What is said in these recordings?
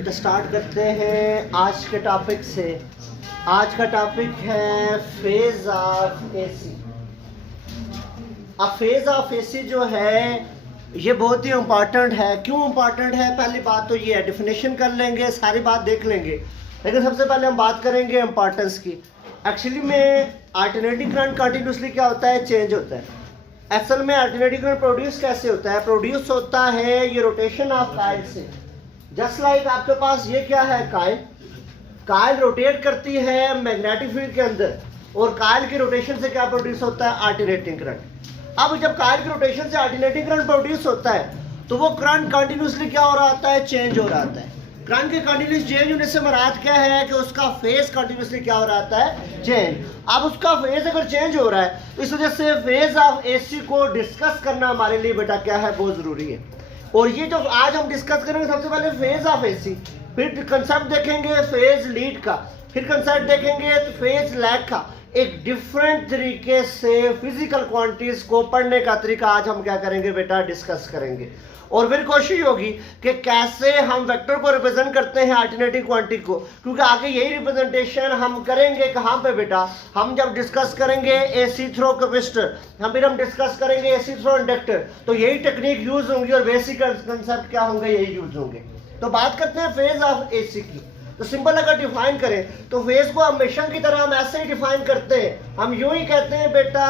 बेटा स्टार्ट करते हैं आज के टॉपिक से। आज का टॉपिक है फेज ऑफ एसी। अब फेज ऑफ एसी जो है ये बहुत ही इम्पॉर्टेंट है। क्यों इम्पॉर्टेंट है? पहली बात तो ये है, डेफिनेशन कर लेंगे, सारी बात देख लेंगे, लेकिन सबसे पहले हम बात करेंगे इम्पॉर्टेंस की। एक्चुअली में अल्टरनेटिंग करंट कंटिन्यूसली क्या होता है? चेंज होता है। असल में अल्टरनेटिंग करंट प्रोड्यूस कैसे होता है? प्रोड्यूस होता है ये रोटेशन ऑफ कॉइल से। जस्ट लाइक आपके पास ये क्या है? कॉइल। कॉइल रोटेट करती है मैग्नेटिक फील्ड के अंदर, और कॉइल की रोटेशन से क्या प्रोड्यूस होता है? Alternating current. अब जब कॉइल की रोटेशन से अल्टरनेटिंग करंट प्रोड्यूस होता है तो वो करंट कंटिन्यूसली क्या हो रहा होता है? चेंज हो रहा होता है। करंट के कंटिन्यूस चेंज होने से मुराद क्या है कि उसका फेज कंटिन्यूसली क्या हो रहा होता है? चेंज। अब उसका फेज अगर चेंज हो रहा है तो इस वजह से फेज ऑफ एसी को डिस्कस करना हमारे लिए बेटा क्या है? बहुत जरूरी है। और ये जो आज हम डिस्कस करेंगे, सबसे पहले फेज ऑफ एसी, फिर कंसेप्ट देखेंगे फेज लीड का, फिर कंसेप्ट देखेंगे फेज लैग का। एक डिफरेंट तरीके से फिजिकल क्वांटिटीज को पढ़ने का तरीका आज हम क्या करेंगे बेटा? डिस्कस करेंगे। और फिर कोशिश होगी कि कैसे हम वेक्टर को रिप्रेजेंट करते हैं अल्टरनेटिव क्वांटिटी को, क्योंकि आगे यही रिप्रेजेंटेशन हम करेंगे कहाँ पे बेटा? हम जब डिस्कस करेंगे एसी थ्रो कैपेसिटर, फिर हम डिस्कस करेंगे एसी थ्रो इंडक्टर, तो यही टेक्निक यूज होंगी और बेसिक कंसेप्ट क्या होंगे? यही यूज होंगे। तो बात करते हैं फेज ऑफ एसी की। तो सिंपल अगर डिफाइन करें तो फेज को हमेशा की तरह हम ऐसे ही डिफाइन करते हैं। हम यूं ही कहते हैं बेटा,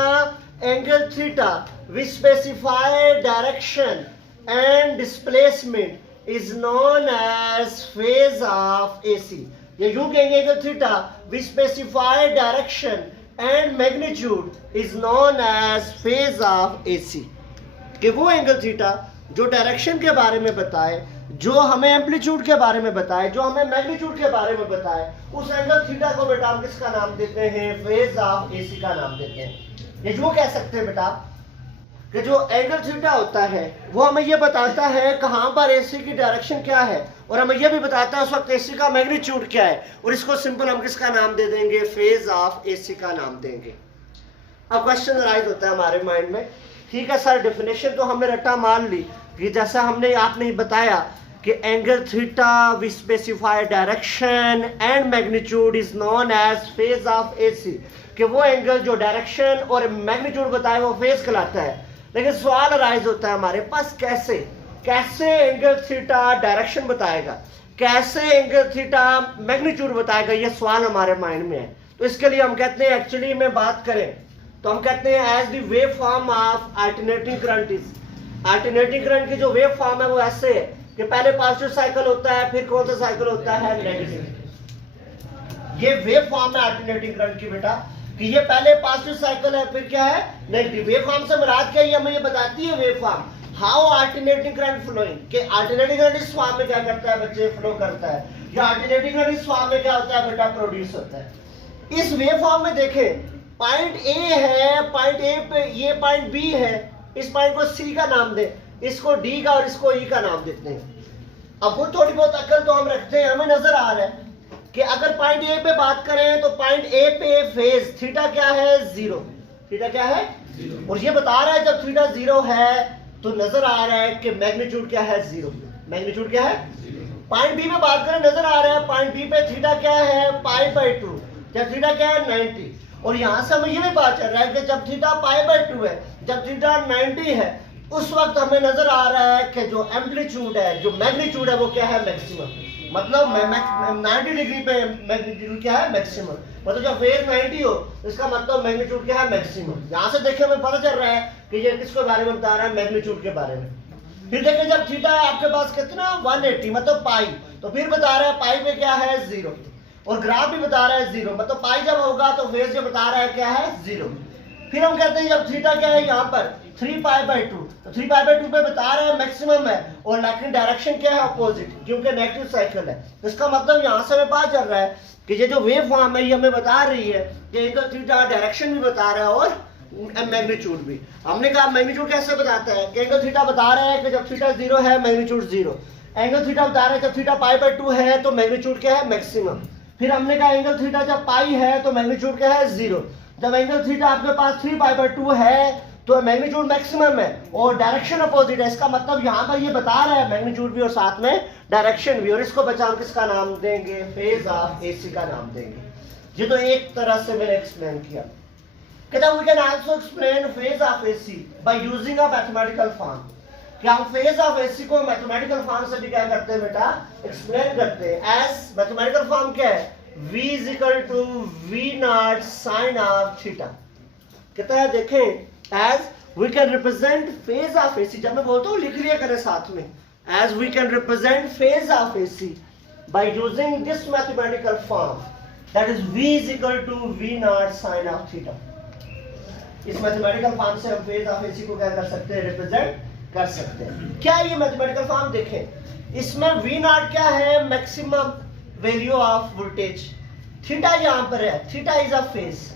angle theta which specify direction and displacement is known as phase of AC। ये यूं कहेंगे angle theta which specify direction and magnitude is known as phase of AC। कि वो एंगल थीटा जो डायरेक्शन के बारे में बताए, जो हमें एम्पलीट्यूड के बारे में बताए, जो हमें मैग्नीट्यूड के बारे में बताए, उस एंगल थीटा को बेटा हम किसका नाम देते हैं? फेज ऑफ एसी का नाम देते हैं। ये यूं कह सकते हैं बेटा कि जो एंगल थीटा होता है वो हमें ये बताता है कहाँ पर एसी की डायरेक्शन क्या है, और हमें ये भी बताता है उस वक्त एसी का मैग्नीट्यूड क्या है, और इसको सिंपल हम किसका नाम दे देंगे? फेज ऑफ एसी का नाम देंगे। अब क्वेश्चन राइज होता है हमारे माइंड में, ठीक है सर डेफिनेशन तो हमने रट्टा मान ली कि जैसा हमने आपने बताया कि angle theta which specify direction and magnitude is known as phase of AC, कि वो एंगल जो डायरेक्शन और मैग्नीट्यूड बताए वो फेज कहलाता है। लेकिन सवाल राइज होता है हमारे पास, कैसे एंगल थीटा डायरेक्शन बताएगा, कैसे एंगल थीटा मैग्नीट्यूड बताएगा? ये सवाल हमारे माइंड में है। तो इसके लिए हम कहते हैं, एक्चुअली में बात करें तो हम कहते हैं as the wave form of alternating current is. Alternating current की जो वेव फॉर्म है वो ऐसे है कि पहले पॉजिटिव साइकिल होता है, फिर कौन सा साइकिल होता है? नेगेटिव। ये वेव फॉर्म है अल्टरनेटिंग करंट की बेटा, कि ये पहले पॉजिटिव साइकिल है, फिर क्या है? नेगेटिव। वेव फॉर्म से मुराद क्या है? हमें ये बताती है wave form how alternating current flowing, कि अल्टरनेटिंग करंट इस फॉर्म में क्या करता है बच्चे? फ्लो करता है। या अल्टरनेटिंग करंट इस फॉर्म में क्या होता है बेटा? प्रोड्यूस होता है। इस वेव फॉर्म में देखें, पॉइंट ए है, पॉइंट ए पे ये पॉइंट बी है, इस पॉइंट को सी का नाम दे, इसको डी का और इसको ई का नाम देते हैं। अब वो थोड़ी बहुत अकल तो हम रखते हैं, हमें नजर आ रहा है कि अगर पॉइंट ए पे बात करें तो पॉइंट ए पे फेज थीटा क्या है? जीरो। थीटा क्या है? जीरो। और ये बता रहा है जब थीटा जीरो है तो नजर आ रहा है कि मैग्नीट्यूड क्या है? जीरो। मैग्नीट्यूड क्या है? पॉइंट बी पे बात करें, नजर आ रहा है पॉइंट बी पे थीटा क्या है? π/2। जब थीटा क्या है? 90। और यहां से हमें ये भी पता चल रहा है कि जब थीटा π/2 है, जब थीटा 90 है, उस वक्त हमें नजर आ रहा है कि जो एम्पलीट्यूड है, जो मैग्नीट्यूड है वो क्या है? मैक्सिमम। मतलब 90 डिग्री पे मैग्नीट्यूड क्या है? मैक्सिमम। मतलब जब फेज 90 हो इसका मतलब मैग्नीट्यूड क्या है? मैक्सिमम। यहां से देखिए हमें पता चल रहा है कि ये किसके बारे में बता रहा है? मैग्नीट्यूड के बारे में। फिर देखिए जब थीटा है आपके पास कितना? 180, मतलब पाई, तो फिर बता रहा है पाई पे क्या है? जीरो। और ग्राफ भी बता रहा है जीरो, मतलब पाई जब होगा तो फेज जो बता रहा है क्या है? जीरो। फिर हम कहते हैं जब थीटा क्या है यहाँ पर? 3π/2, तो 3π/2 पे बता रहा है मैक्सिमम है, और लेकिन डायरेक्शन क्या है? अपोजिट, क्योंकि नेगेटिव साइकिल है। तो इसका मतलब यहाँ से हमें पता चल रहा है कि ये जो वेव फॉर्म है ये हमें बता रही है कि एंगल थीटा डायरेक्शन भी बता रहा है और मैग्नीट्यूड भी। हमने कहा मैग्नीट्यूड कैसे बताता है? कि एंगल थीटा बता रहा है कि जब थीटा जीरो है मैग्नीट्यूड जीरो। एंगल थीटा बता रहा है जब थीटा π/2 है तो मैग्नीट्यूड क्या है? मैक्सिमम। फिर हमने कहा एंगल थीटा जब पाई है तो मैग्नीट्यूड क्या है? जीरो। जब एंगल थीटा आपके पास 3π/2 है तो मैग्नीट्यूड मैक्सिमम है और डायरेक्शन अपोजिट है। इसका मतलब यहाँ पर ये बता रहा है मैग्नीट्यूड भी और साथ में डायरेक्शन भी, और इसको बचा हम किसका नाम देंगे, फेज ऑफ एसी का नाम देंगे। ये तो एक तरह से मैंने एक्सप्लेन किया। कहता we can also explain phase of AC by using a mathematical form. क्या हम फेज ऑफ एसी को मैथमेटिकल फॉर्म से भी क्या करते हैं बेटा, एक्सप्लेन करते हैं। एज मैथमेटिकल फॉर्म क्या है, v is equal to we naught sine of theta. कहता है देखें as we can represent phase of AC, जब मैं बोलता हूँ लिख लिया करें साथ में, as we can represent phase of AC by using this mathematical form that is v is equal to we naught sine of theta. इस मैथमेटिकल फॉर्म से हम फेज ऑफ एसी को क्या कर सकते हैं, रिप्रेजेंट कर सकते हैं। क्या ये मैथमेटिकल फॉर्म देखें, इसमें वी नॉट क्या है, maximum value of voltage, theta यहाँ पर है, theta is a phase,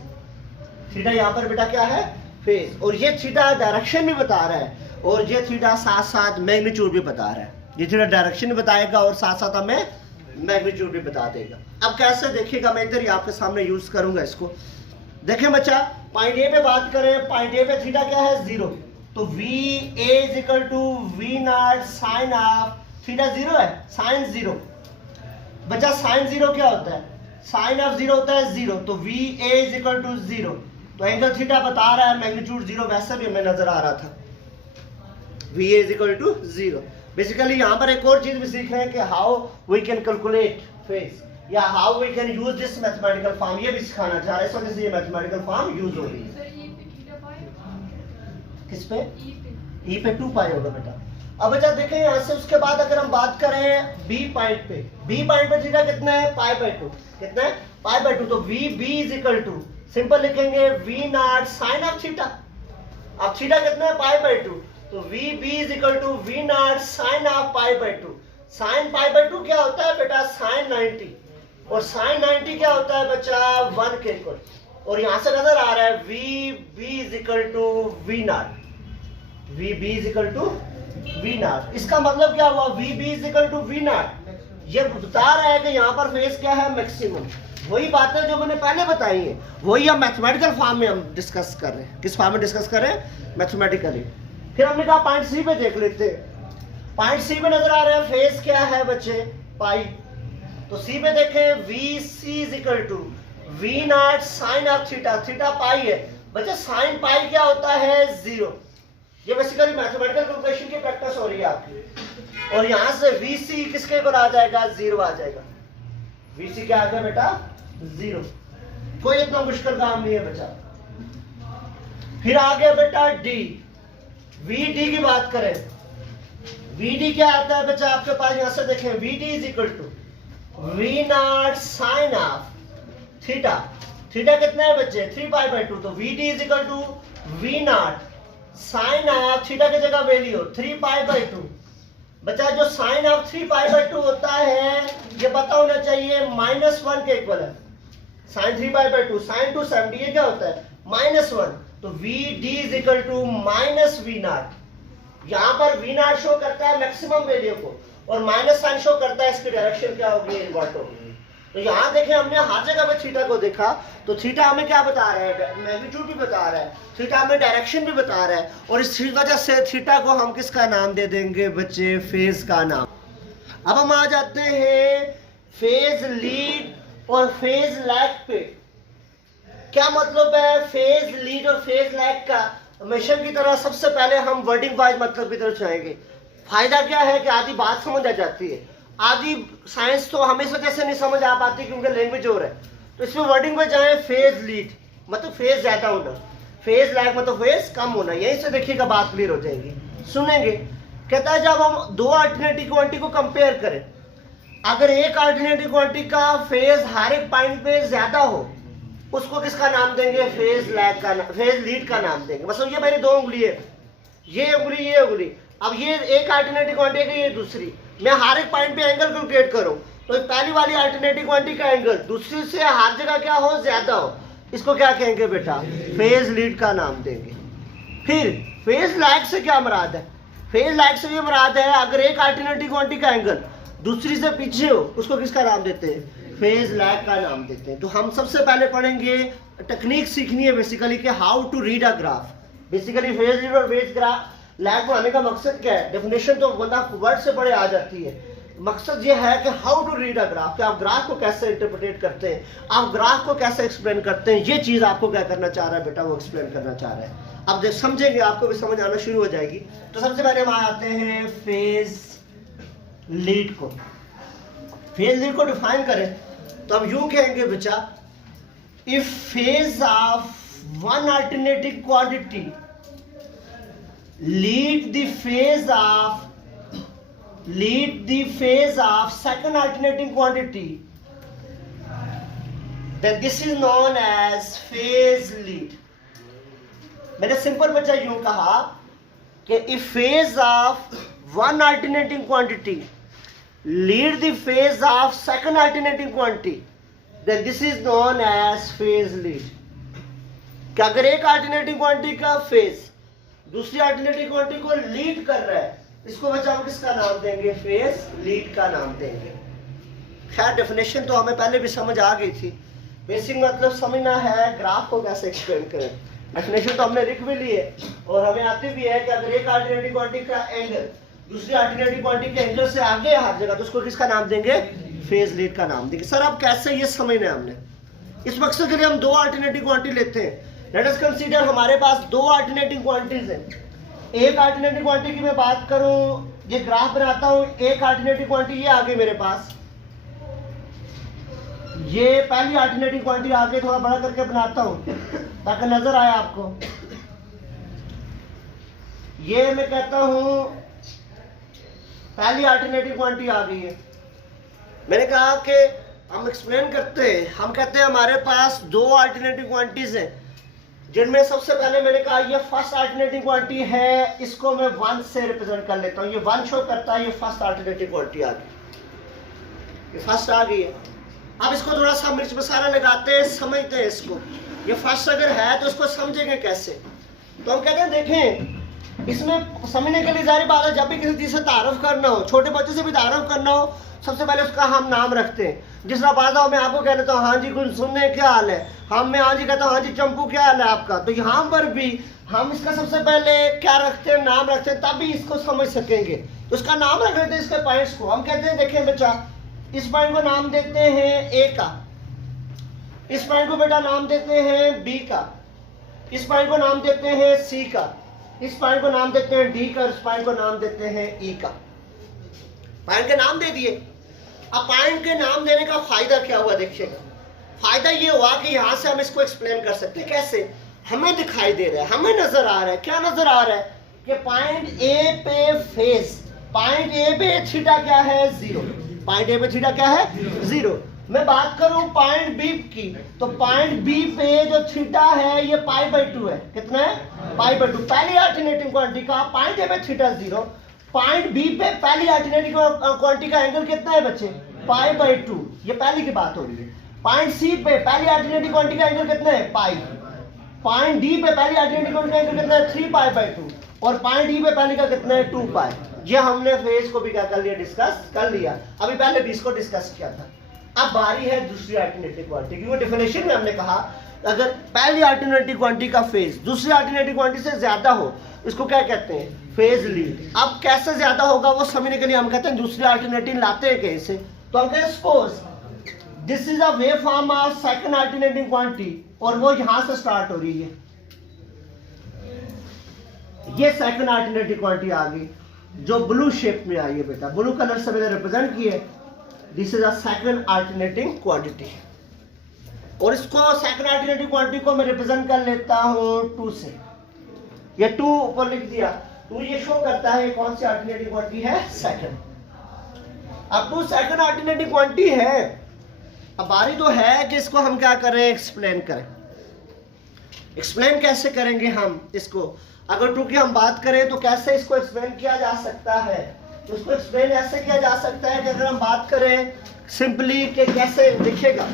theta यहाँ पर बेटा क्या है, फेज, और ये थीटा डायरेक्शन भी बता रहा है और ये थीटा साथ साथ मैग्नीट्यूड भी बता रहा है। ये थीटा डायरेक्शन भी बताएगा और साथ साथ हमें मैग्नीट्यूड भी बता देगा। अब कैसे देखिएगा, मैं इधर ही आपके सामने यूज करूंगा इसको। देखें बच्चा, पॉइंट ए पे बात करें, पॉइंट ए पे थीटा क्या है, 0, तो V A is equal to we naught sine of theta 0 है, साइन 0। बच्चा साइन 0 क्या होता है, साइन ऑफ 0 होता है 0, तो V A is equal to 0, तो एंगल थीटा बता रहा है मैग्नीट्यूड 0, वैसे भी हमें नजर आ रहा था V A is equal to 0। Basically यहाँ पर एक और चीज भी सीख रहे हैं कि how we can calculate phase या how we can use this mathematical form, ये भी सिखाना चाह रहे हैं, इस वजह से ये मैथमेटिकल फॉर्म यूज हो रही है। किस पे, ई पे 2 पाई होगा बेटा। अब बच्चा देखें यहाँ से, उसके बाद अगर हम बात करें बी पॉइंट पे, बी पॉइंट पे थीटा कितना है, पाई बाय 2, कितना है, पाई बाय 2, तो v B is equal to simple लिखेंगे v naught sine of theta. अब थीटा कितना है, पाई बाय 2, तो v B is equal to we naught sine of pi by 2। Sine pi by 2 क्या होता है बेटा, साइन 90, और साइन 90 क्या होता है बच्चा, 1 के इक्वल, और यहां से नजर आ रहा है V B is equal to we naught, V B is equal to we naught. इसका मतलब क्या हुआ, V B is equal to we naught, ये बता रहा है कि यहाँ पर फेज क्या है, मैक्सिमम। वही बातें जो मैंने पहले बताई है वही हम मैथमेटिकल फॉर्म में हम डिस्कस कर रहे हैं। किस फॉर्म में डिस्कस कर रहे हैं, मैथमेटिकली। फिर हमने कहा पॉइंट सी पे देख लेते हैं। पॉइंट सी पे नजर आ रहा है फेज क्या है बच्चे, पाई, तो सी पे देखें V C is equal to we naught sine of theta, theta pi है बच्चे, साइन पाई क्या होता है, 0। ये बेसिकली मैथमेटिकल कैलकुलेशन की प्रैक्टिस हो रही है आपकी, और यहां से वी सी किसके ऊपर आ जाएगा, 0 आ जाएगा। वी सी क्या आ गया बेटा, 0, कोई इतना मुश्किल काम नहीं है बच्चा। फिर आ गया बेटा डी, वी डी की बात करें, वी डी क्या आता है बच्चा आपके पास, यहां से देखें V D is equal to we naught sine of theta, theta कितना है बच्चे, 3 पाई बाय 2, तो V D is equal to we naught sine of theta की जगह वैल्यू 3 पाई बाय 2। बच्चा जो साइन ऑफ 3 पाई बाय 2 होता है ये पता होना चाहिए -1 के इक्वल है। साइन 3 पाई बाय 2, साइन 2 70, ये क्या होता है, -1, तो V D is equal to minus V naught. यहाँ पर वी नॉट शो करता है मैक्सिमम वैल्यू को और माइनस साइन शो करता है इसकी डायरेक्शन क्या होगी, इन्वर्ट होगी। तो यहाँ देखें हमने हर जगह पे थीटा को देखा, तो थीटा हमें क्या बता रहा है, मैग्नीट्यूड भी बता रहा है, थीटा हमें डायरेक्शन भी बता रहा है, और इस वजह से थीटा को हम किसका नाम दे देंगे बच्चे, फेज का नाम। अब हम आ जाते हैं फेज लीड और फेज लैग पे। क्या मतलब है फेज लीड और फेज लैग का, हमेशा की तरह सबसे पहले हम वर्डिंग वाइज मतलब की तरफ जाएंगे। फायदा क्या है कि आधी बात समझ आ जाती है, आधी साइंस तो हमें इस वजह से नहीं समझ आ पाती क्योंकि लैंग्वेज और है, तो इसमें वर्डिंग में जाए फेज लीड मतलब फेज ज्यादा होना, फेज लैग मतलब फेज कम होना, यहीं से देखिएगा बात क्लियर हो जाएगी। सुनेंगे, कहता है जब हम दो अल्टरनेटिव क्वांटिटी को कंपेयर करें, अगर एक अल्टरनेटिव क्वांटिटी का फेज हर एक पॉइंट पे ज्यादा हो उसको किसका नाम देंगे, फेज लैग का, फेज लीड का नाम देंगे। मतलब ये मेरी 2 उंगली है, ये उंगली ये उंगली, अब ये एक अल्टरनेटिव क्वांटिटी है, ये दूसरी, मैं हर एक पॉइंट पे एंगल कैलकुलेट करूं तो पहली वाली अल्टरनेटिव क्वांटिटी का एंगल दूसरी से हर जगह क्या हो, ज्यादा हो, इसको क्या कहेंगे बेटा, फेज लीड का नाम देंगे। फिर फेज लैग से क्या मुराद है, फेज लैग से ये मुराद है अगर एक अल्टरनेटिव क्वांटिटी का एंगल दूसरी से पीछे हो उसको किसका नाम देते हैं, फेज लैग का नाम देते हैं। तो हम सबसे पहले पढ़ेंगे, टेक्निक सीखनी है बेसिकली कि how to read a graph, basically phase lead और फेज ग्राफ लैग में आने का मकसद क्या है? डेफिनेशन तो वरना वर्ड से बड़े आ जाती है। मकसद ये है कि how to read a graph, कि आप ग्राफ को कैसे इंटरप्रेट करते हैं, आप ग्राफ को कैसे एक्सप्लेन करते हैं। ये चीज़ आपको क्या करना चाह रहा है बेटा, वो एक्सप्लेन करना चाह रहा है। अब जब समझेंगे आपको भी समझ आना शुरू हो जाएगी। तो सबसे पहले हम आते हैं फेज लीड को। फेज लीड को डिफाइन करें तो हम यूं कहेंगे बच्चा, if phase of one alternating quantity lead the phase of second alternating quantity, then this is known as phase lead. मैंने सिंपल बच्चा यूं कहा कि if phase of one alternating quantity lead the phase of second alternating quantity, then this is known as phase lead. कि अगर एक alternating quantity का phase दूसरी अल्टरनेटिव क्वांटिटी को लीड कर रहा है, इसको बच्चा हम किसका नाम देंगे? फेज लीड का नाम देंगे। खैर डेफिनेशन तो हमें पहले भी समझ आ गई थी, बेसिक मतलब समझना है ग्राफ को कैसे एक्सप्लेन करें। डेफिनेशन तो हमने लिख भी ली है और हमें आती भी है कि अगर एक अल्टरनेटिव क्वांटिटी का एंगल दूसरी अल्टरनेटिव क्वांटिटी के एंगल से आगे हट जाएगा तो उसको किसका नाम देंगे? फेज लीड का नाम देंगे। सर अब कैसे ये समझना है हमने? इस मकसद के लिए हम दो अल्टरनेटिव क्वांटिटी लेते हैं। लेट अस कंसीडर हमारे पास दो अल्टरनेटिंग क्वांटिटीज हैं। एक अल्टरनेटिव क्वांटिटी की मैं बात करूं, ये ग्राफ बनाता हूं, एक अल्टरनेटिव क्वांटिटी ये आगे मेरे पास, ये पहली अल्टरनेटिव क्वांटिटी आगे थोड़ा बड़ा करके बनाता हूं ताकि नजर आए आपको। ये मैं कहता हूं पहली अल्टरनेटिव क्वांटिटी आ गई है। मैंने कहा कि हम एक्सप्लेन करते हैं, हम कहते हैं हमारे पास दो अल्टरनेटिव क्वांटिटीज हैं जिनमें सबसे पहले मैंने कहा ये फर्स्ट अल्टरनेटिव क्वांटिटी है, इसको मैं 1 से रिप्रेजेंट कर लेता हूं। ये 1 शो करता है, ये फर्स्ट अल्टरनेटिव क्वांटिटी आ गई, ये फर्स्ट आ गई है। अब इसको थोड़ा सा मिर्च मसाला लगाते हैं, समझते हैं इसको। ये फर्स्ट अगर है तो इसको समझेंगे कैसे? तो हम कहते हैं देखें, इसमें समझने के लिए जारी बात है, जब भी किसी चीज से तारुफ करना हो, छोटे बच्चे से भी तारुफ करना हो, सबसे पहले उसका हम नाम रखते हैं। जिस तरह बात मैं आपको कह देता हूँ हाँ जी कुछ सुनने क्या हाल है, हम मैं हाँ जी कहता हूँ हाँ जी चंपू क्या हाल है आपका, तो यहाँ पर भी हम इसका सबसे पहले क्या रखते हैं? नाम रखते हैं, तभी इसको समझ सकेंगे। तो इसका नाम रख लेते हैं, इसके पॉइंट्स को हम कहते हैं देखें बच्चा, इस पॉइंट को नाम देते हैं ए का, इस पॉइंट को बेटा नाम देते हैं बी का, इस पॉइंट को नाम देते हैं सी का, इस पॉइंट को नाम देते हैं डी का, इस पॉइंट को नाम देते हैं ई का। पॉइंट के नाम दे दिए। अब पॉइंट के नाम देने का फायदा क्या हुआ देखिएगा। फायदा ये हुआ कि यहाँ से हम इसको एक्सप्लेन कर सकते हैं। कैसे? हमें दिखाई दे रहा है, हमें नजर आ रहा है, क्या नजर आ रहा है कि पॉइंट ए पे फेज, पॉइंट ए पे थीटा क्या है? 0। पॉइंट ए पे थीटा क्या है? 0। मैं बात करूं पॉइंट बी की, तो पॉइंट बी पे जो थीटा है ये π/2 है। कितना है? π/2। पहली अल्टरनेटिंग क्वांटिटी का पॉइंट ए पे थीटा 0, पॉइंट बी पे पहली अल्टरनेटिंग क्वांटिटी का एंगल कितना है बच्चे? π/2। ये पहली की बात हो रही है। पॉइंट सी पे पहली अल्टरनेटिंग क्वांटिटी का एंगल कितना है? पाई। पॉइंट डी पे पहली अल्टरनेटिंग क्वांटिटी का एंगल कितना है? 3π/2। और पॉइंट ई पे पहले का कितना है? 2π। ये हमने फेज को भी क्या कर लिया? डिस्कस कर लिया। अभी पहले भी इसको डिस्कस किया था। अब बारी है दूसरी अल्टरनेटिव क्वांटिटी की। वो डेफिनेशन में हमने कहा अगर पहली अल्टरनेटिव क्वांटिटी का फेज दूसरी अल्टरनेटिव क्वांटिटी से ज्यादा हो, इसको क्या कहते हैं? Phase lead. अब कैसे ज्यादा होगा वो समझने के लिए हम कहते हैं दूसरी अल्टरनेटिव लाते हैं कैसे? तो हम कहते हैं suppose this is a wave form of second alternative quantity, और वो यहां से स्टार्ट हो रही है। ये सेकंड अल्टरनेटिव क्वांटिटी आ गई जो ब्लू शेप में आई है बेटा, ब्लू कलर से मैंने रिप्रेजेंट किए। This is a second alternative quantity, और इसको सेकंड अल्टरनेटिव क्वांटिटी को मैं रिप्रेजेंट कर लेता हूं 2 से। ये 2 ऊपर लिख दिया, 2 ये शो करता है कौन सी अल्टरनेटिव क्वांटिटी है? सेकंड। अब 2 सेकंड अल्टरनेटिव क्वांटिटी है। अब बारी तो है कि इसको हम क्या करें? एक्सप्लेन करें। एक्सप्लेन कैसे करेंगे हम इसको? अगर 2 की हम बात करें तो कैसे इसको एक्सप्लेन किया जा सकता है? तो इसको एक्सप्लेन ऐसे किया जा सकता है कि अगर हम बात करें सिंपली कि कैसे दिखेगा,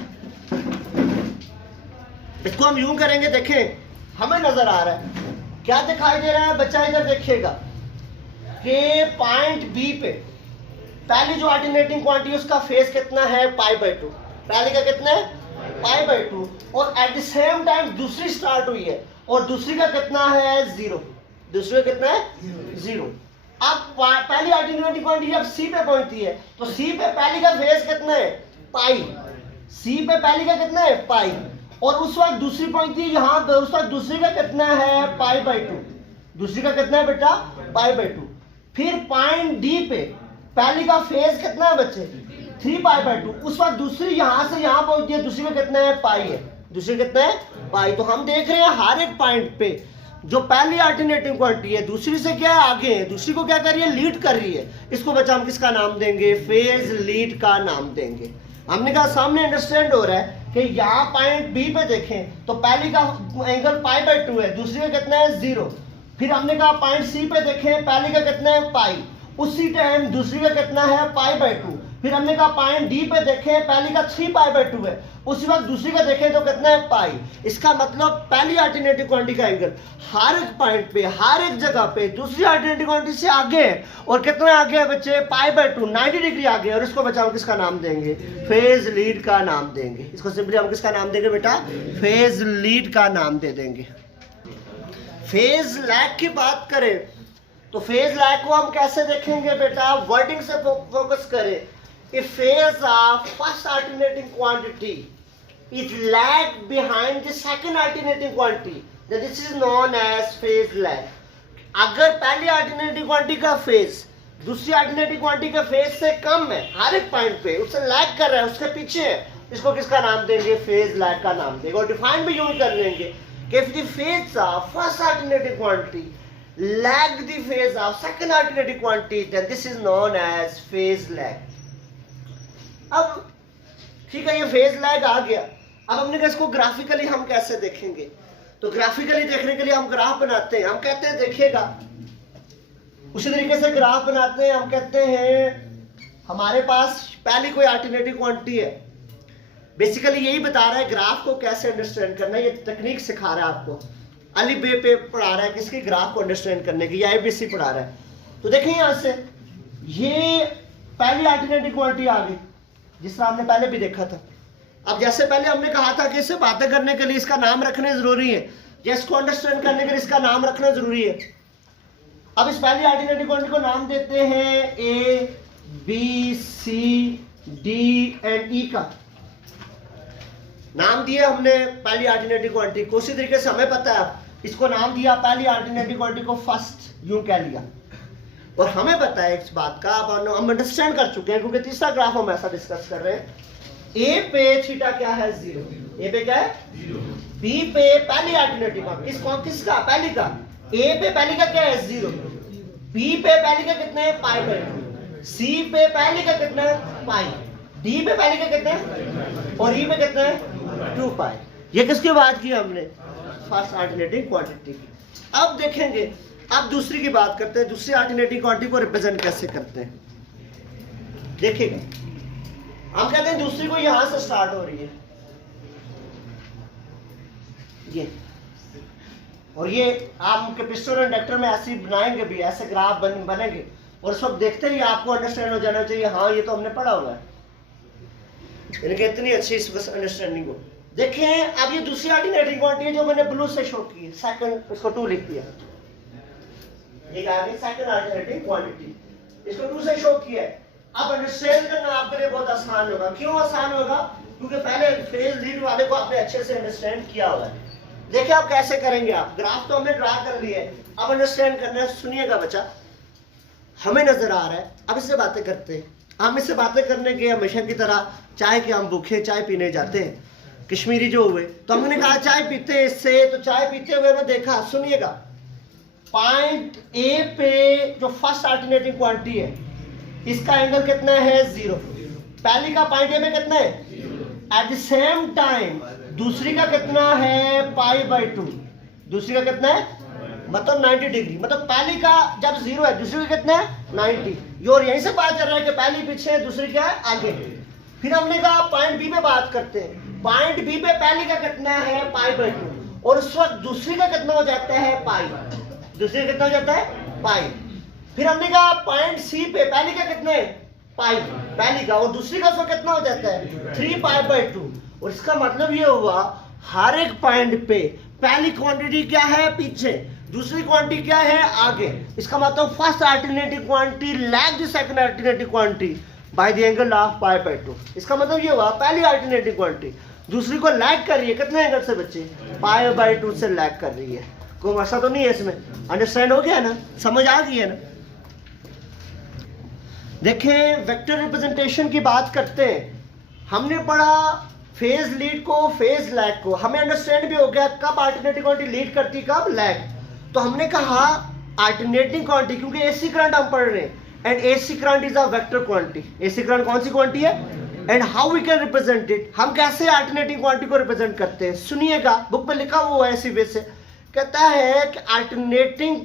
इसको हम यूं करेंगे। देखें हमें नजर आ रहा है, क्या दिखाई दे रहा है बच्चा? इधर देखिएगा कि पॉइंट बी पे पहली जो अल्टरनेटिंग क्वांटिटी उसका फेज कितना है? π/2। पहले का कितना है? पाई बाई 2, और एट द सेम टाइम दूसरी स्टार्ट हुई है और दूसरी का कितना है 0, दूसरी का कितना है 0। अब पहली अल्टरनेटिव क्वांटिटी जब सी पे पहुंचती है तो सी पे पहली का फेज कितना है पाई, सी पे पहली का कितना है पाई, और उस वक्त दूसरी पहुंचती है यहाँ पे, उस वक्त दूसरी का कितना है पाई बाई 2, दूसरी का कितना है बेटा पाई बाई 2। फिर पॉइंट डी पे पहली का फेज कितना है बच्चे 3 पाई बाई 2, उस वक्त दूसरी यहाँ से यहाँ पहुंचती है, दूसरी का कितना है पाई है, दूसरी कितना है पाई। तो हम देख रहे हैं हर एक पॉइंट पे जो पहली अल्टरनेटिव क्वांटिटी है दूसरी से क्या है आगे है, दूसरी को क्या कर रही है लीड कर रही है। इसको बच्चा हम किसका नाम देंगे फेज लीड का नाम देंगे। हमने कहा सामने अंडरस्टैंड हो रहा है कि यहाँ पॉइंट बी पे देखें तो पहली का एंगल पाई बाई 2 है, दूसरी का कितना है 0। फिर हमने कहा पॉइंट सी पे देखें पहली का कितना है पाई, उसी टाइम दूसरी का कितना है पाई बाई 2। फिर हमने कहा पॉइंट डी पे देखें पहली का 3 पाई बाई 2 है, उसी वक्त दूसरी का देखें तो कितना है पाई। इसका मतलब पहली अल्टरनेटिव क्वांटिटी का एंगल हर एक पॉइंट पे हर एक जगह पे दूसरी अल्टरनेटिव क्वांटिटी से आगे है, और कितना आगे है बच्चे पाई बाई 2 90 डिग्री आगे, और इसको बच्चा हम किसका नाम देंगे फेज लीड का नाम देंगे। इसको सिंपली हम किसका नाम देंगे बेटा फेज लीड का नाम दे देंगे। फेज लैग की बात करें तो फेज लैग को हम कैसे देखेंगे बेटा, वर्डिंग से फोकस करें। A phase of first alternating quantity is lag behind the second alternating quantity, then this is known as phase lag। अगर पहली अल्टरनेटिव क्वांटिटी का फेज दूसरी अल्टरनेटिव क्वांटिटी का फेज से कम है हर एक पॉइंट पे, उससे लैग कर रहा है उसके पीछे है, इसको किसका नाम देंगे फेज लैग का नाम देंगे। और डिफाइन भी यूज कर लेंगे कि if the phase of first alternating quantity lag the phase of second alternating quantity, then this is known as phase lag। अब ठीक है ये फेज लैग आ गया, अब हमने कहा इसको ग्राफिकली हम कैसे देखेंगे, तो ग्राफिकली देखने के लिए हम ग्राफ बनाते हैं। हम कहते हैं देखिएगा उसी तरीके से ग्राफ बनाते हैं। हम कहते हैं हमारे पास पहली कोई अल्टरनेटिव क्वांटिटी है, बेसिकली यही बता रहा है ग्राफ को कैसे अंडरस्टैंड करना है, ये टेक्निक सिखा रहा है आपको, अली बे पे पढ़ा रहा है किसकी ग्राफ को अंडरस्टैंड करने की, या ABC पढ़ा रहा है। तो देखिए यहाँ से ये पहली अल्टरनेटिव क्वांटिटी आ गई जिस तरह हमने पहले भी देखा था। अब जैसे पहले हमने कहा था कि इससे बातें करने के लिए इसका नाम रखना जरूरी है, या इसको अंडरस्टैंड करने के लिए इसका नाम रखना जरूरी है। अब इस पहली अल्टरनेटिव क्वांटिटी को नाम देते हैं ABCDE का नाम दिया हमने पहली अल्टरनेटिव क्वांटिटी को। उसी तरीके से हमें पता है इसको नाम दिया पहली अल्टरनेटिव क्वांटिटी को फर्स्ट, यूं कह लिया। और हमें पता है इस बात का, अब हम अंडरस्टैंड कर चुके हैं क्योंकि तीसरा ग्राफ हम ऐसा डिस्कस कर रहे हैं। ए पे थीटा क्या है 0, ए पे क्या है 0, बी पे पहली अल्टरनेटिव किसका पहली का, ए पे पहली का क्या है 0, बी पे पहली का कितना है पाई बाई 2, सी पे पहली का कितना है पाई, डी पे पहली का कितना है, और ई पे कितना है 2 पाई। ये किसकी बात की हमने फर्स्ट अल्टरनेटिव क्वांटिटी की। अब देखेंगे अब दूसरी की बात करते हैं, दूसरी अल्टरनेटिव क्वांटिटी को रिप्रेजेंट कैसे करते हैं। देखिएगा हम कहते हैं दूसरी को यहां से स्टार्ट हो रही है ये, और ये आप कैपेसिटर और इंडक्टर में ऐसे बनाएंगे भी, ऐसे ग्राफ बनेंगे, और सब देखते ही आपको अंडरस्टैंड हो जाना चाहिए हाँ ये तो हमने पढ़ा हुआ है, इनकी इतनी अच्छी इस अंडरस्टैंडिंग को। देखें अब ये दूसरी अल्टरनेटिव क्वांटिटी जो मैंने ब्लू से शो की है, सेकंड इसको 2 लिख दिया, ये आ गई सेकंड अल्टरनेटिव क्वांटिटी, इसको 2 से शो किया है। अब अंडरस्टैंड करना आपके लिए बहुत आसान होगा। क्यों आसान होगा? क्योंकि पहले फेज लीड वाले को आपने अच्छे से अंडरस्टैंड किया हुआ है। देखिए आप कैसे करेंगे, आप ग्राफ तो हमने ड्रा कर लिया है, अब अंडरस्टैंड करना है। सुनिएगा बच्चा, हमें नजर आ रहा है, अब इससे बातें करते हैं। हम इससे बातें करने के हमेशा की तरह चाय के हम भूखे चाय पीने जाते हैं, कश्मीरी जो हुए तो हमने कहा चाय पीते हैं इससे, तो चाय पीते हुए मैं देखा, सुनिएगा पॉइंट ए पे जो फर्स्ट अल्टरनेटिव क्वांटिटी है इसका एंगल कितना है 0, पहली का पॉइंट ए पे कितना है, एट द सेम टाइम दूसरी का कितना है पाई बाई 2, दूसरी का कितना है मतलब 90 डिग्री, मतलब पहली का जब 0 है दूसरी का कितना है 90। और यहीं से बात कर रहा है कि पहली पीछे है दूसरी क्या है आगे। फिर हमने कहा पॉइंट बी पे बात करते हैं, पॉइंट बी पे पहली का कितना है पाई बाई 2, और उस वक्त दूसरी का कितना हो जाता है पाई, दूसरी का कितना हो जाता है पाई। फिर हमने कहा पॉइंट सी पे पहली का कितना है पाई, पहली का, और दूसरी का उसको कितना हो जाता है 3 पाई बाई 2, और इसका मतलब ये हुआ हर एक पॉइंट पे पहली क्वांटिटी क्या है पीछे, दूसरी क्वांटिटी क्या है आगे। इसका मतलब first alternative quantity lag the second alternative quantity by the angle of pi by 2। इसका मतलब ये हुआ पहली अल्टरनेटिव क्वांटिटी दूसरी को लैग कर रही है, कितने एंगल से बच्चे, पाई बाय 2 से लैग कर रही है। कोई मसला तो नहीं है इसमें, अंडरस्टैंड हो गया ना, समझ आ गई है ना। देखें वेक्टर रिप्रेजेंटेशन की बात करते हैं, हमने पढ़ा फेज लीड को फेज लैग को, हमें अंडरस्टैंड भी हो गया कब अल्टरनेटिंग क्वांटिटी लीड करती कब लैग। तो हमने कहा अल्टरनेटिंग क्वांटिटी, क्योंकि एसी करंट हम पढ़ रहे हैं and AC current is a vector quantity. AC current कौन सी क्वांटिटी है and how we can represent it, हम कैसे अल्टरनेटिंग क्वांटिटी को रिप्रेजेंट करते हैं। सुनिएगा बुक पे लिखा हुआ है इसी वे से, कहता है कि अल्टरनेटिंग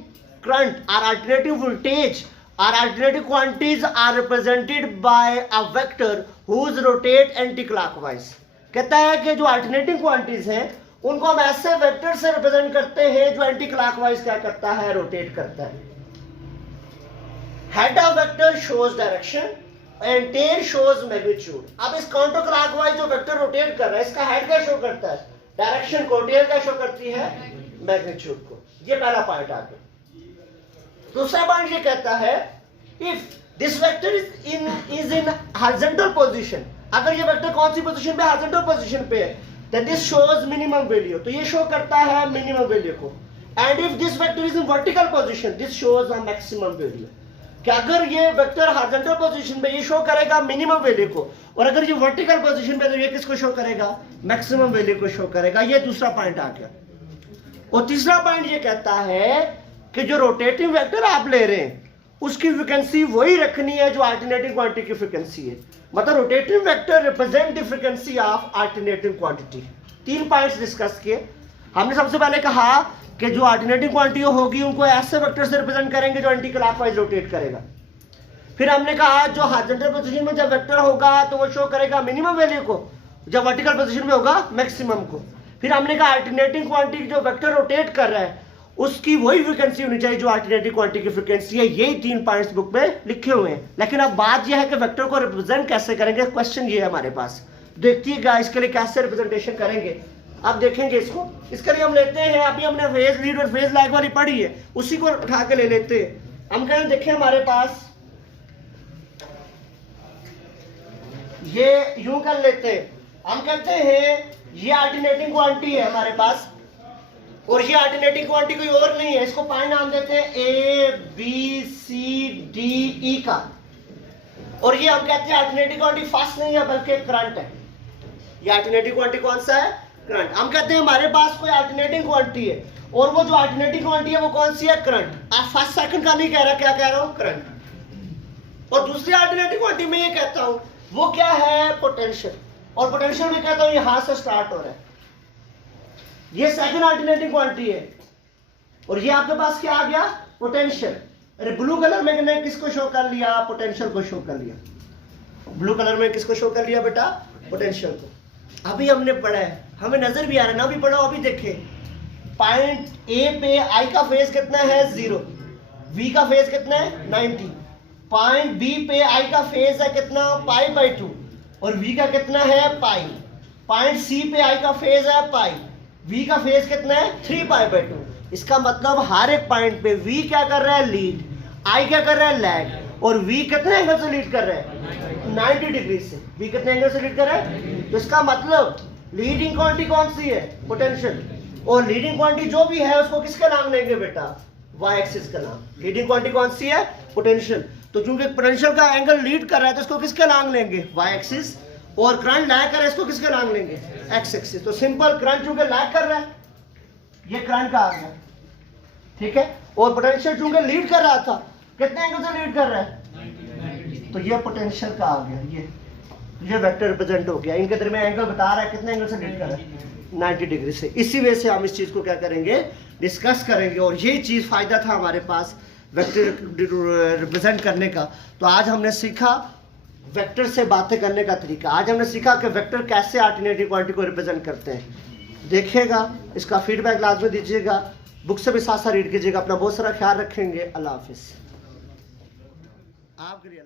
करंट और अल्टरनेटिव वोल्टेज और alternative quantities are represented by a vector whose rotate anti clockwise. कहता है कि जो अल्टरनेटिंग क्वांटिटीज हैं उनको हम ऐसे वेक्टर से रिप्रेजेंट करते हैं जो एंटी क्लॉकवाइज क्या करता है, रोटेट करता है। Head of vector shows direction and tail shows magnitude. अब इस काउंटर क्लॉकवाइज जो वेक्टर रोटेट कर रहा है इसका हेड क्या शो करता है, डायरेक्शन को, टेल क्या शो करती है, मैग्नीट्यूड को। ये पहला पॉइंट आ गया। दूसरा पॉइंट ये कहता है if this vector is in horizontal position, अगर ये वेक्टर कौन सी पोजीशन पे, हॉरिजॉन्टल पोजीशन पे है, then this shows minimum value, तो ये शो करता है मिनिमम वैल्यू को। And if this vector is in vertical position this shows a maximum value, कि अगर ये वेक्टर हॉरिजॉन्टल पोजीशन पे ये शो करेगा मिनिमम वैल्यू को, और अगर ये वर्टिकल पोजीशन पे तो ये किसको शो करेगा, मैक्सिमम वैल्यू को शो करेगा। ये दूसरा पॉइंट आ गया। और तीसरा पॉइंट ये कहता है कि जो रोटेटिंग वेक्टर आप ले रहे हैं उसकी फ्रीक्वेंसी वही रखनी है जो अल्टरनेटिंग क्वांटिटी की फ्रीक्वेंसी है। मतलब rotating vector represent the frequency of alternating quantity. 3 points discuss किए हमने। सबसे पहले कहा कि जो अल्टरनेटिंग क्वांटिटी होगी उनको ऐसे वेक्टर से रिप्रेजेंट करेंगे जो एंटी क्लॉकवाइज रोटेट करेगा। फिर हमने कहा जो हॉरिजॉन्टल पोजीशन में जब वेक्टर होगा तो वो शो करेगा मिनिमम वैल्यू को, जब वर्टिकल पोजीशन में होगा मैक्सिमम को। फिर हमने कहा अल्टरनेटिंग क्वांटिटी जो वेक्टर रोटेट कर रहा है उसकी वही फ्रीक्वेंसी होनी चाहिए जो अल्टरनेटिव क्वांटिटी की फ्रीक्वेंसी है। यही 3 पॉइंट्स बुक में लिखे हुए हैं। लेकिन अब बात यह है कि वेक्टर को रिप्रेजेंट कैसे करेंगे, क्वेश्चन ये है हमारे पास। देखिएगा इसके लिए कैसे रिप्रेजेंटेशन करेंगे, अब देखेंगे इसको। इसके लिए हम लेते हैं, अभी हमने फेज लीड और फेज लैग वाली पढ़ी है, उसी को उठा के ले लेते हैं। हम कहें देखें हमारे पास ये यूं कर लेते हैं, हम कहते हैं ये अल्टरनेटिंग क्वांटिटी है हमारे पास और ये अल्टरनेटिंग क्वांटिटी कोई और नहीं है। इसको पॉइंट नाम देते हैं A B C D E का, और ये हम कहते हैं अल्टरनेटिव क्वांटिटी फास्ट नहीं है बल्कि करंट है। ये अल्टरनेटिव क्वांटिटी कौन सा है, करंट। हम कहते हैं हमारे पास कोई अल्टरनेटिंग क्वांटिटी है और वो जो अल्टरनेटिव क्वांटिटी है वो कौन सी है, करंट। आप फर्स्ट सेकंड का नहीं कह रहा, क्या कह रहा हूं, करंट। और दूसरी अल्टरनेटिव क्वांटिटी में ये कहता हूं वो क्या है, पोटेंशियल। और पोटेंशियल में कहता हूं यहां से स्टार्ट हो रहा है, ये सेकंड अल्टरनेटिंग क्वांटिटी है। और ये आपके पास क्या आ गया, पोटेंशियल। अरे ब्लू कलर में मैंने किसको शो कर लिया, पोटेंशियल को शो कर लिया। ब्लू कलर में किसको शो कर लिया बेटा, पोटेंशियल को। अभी हमने पढ़ा है, हमें नजर भी आ रहा है ना, अभी पढ़ा अभी देखे। पॉइंट ए पे आई का फेज कितना है, 0। वी का फेज कितना है, 90। पॉइंट बी पे आई का फेज है कितना, पाई बाय 2 और वी का कितना है, पाई। पॉइंट सी पे आई का फेज है पाई, v का फेज कितना है, 3 पाई बाय 2। इसका मतलब हर एक पॉइंट पे v क्या कर रहा है, लीड, i क्या कर रहा है, लैग, और v कितने एंगल से लीड कर रहा है, 90 डिग्री से। v कितने एंगल से लीड कर रहा है, तो इसका मतलब लीडिंग क्वांटिटी कौन सी है, पोटेंशियल। और लीडिंग क्वांटिटी जो भी है उसको किसका नाम लेंगे बेटा, y एक्सिस का नाम। लीडिंग क्वांटिटी कौन सी है, पोटेंशियल। तो चूंकि पोटेंशियल का एंगल लीड कर रहा है तो इसको किसका नाम लेंगे, y एक्सिस। और करंट लैग कर रहा है इसको किसका नाम लेंगे, एक्स एक्सिस। तो सिंपल करंट चूंकि लैग कर रहा है ये करंट का आ गया, ठीक है। और पोटेंशियल चूंकि लीड कर रहा था, कितने एंगल से लीड कर रहा है, तो ये पोटेंशियल का आ गया। ये वेक्टर रिप्रेजेंट हो गया, इनके दरमियान एंगल बता रहा है कितने एंगल से लीड कर रहा है, 90 डिग्री से। इसी वजह से हम इस चीज को क्या करेंगे, डिस्कस करेंगे। और ये चीज फायदा था हमारे पास वेक्टर रिप्रेजेंट करने का। तो आज हमने सीखा वेक्टर से बातें करने का तरीका। आज हमने सीखा कि वेक्टर कैसे अल्टरनेटिव क्वांटिटी को रिप्रेजेंट करते हैं। देखिएगा, इसका फीडबैक लाजमी दीजिएगा, बुक से भी साथ साथ रीड कीजिएगा। अपना बहुत सारा ख्याल रखेंगे। अल्लाह हाफिज। आपके लिए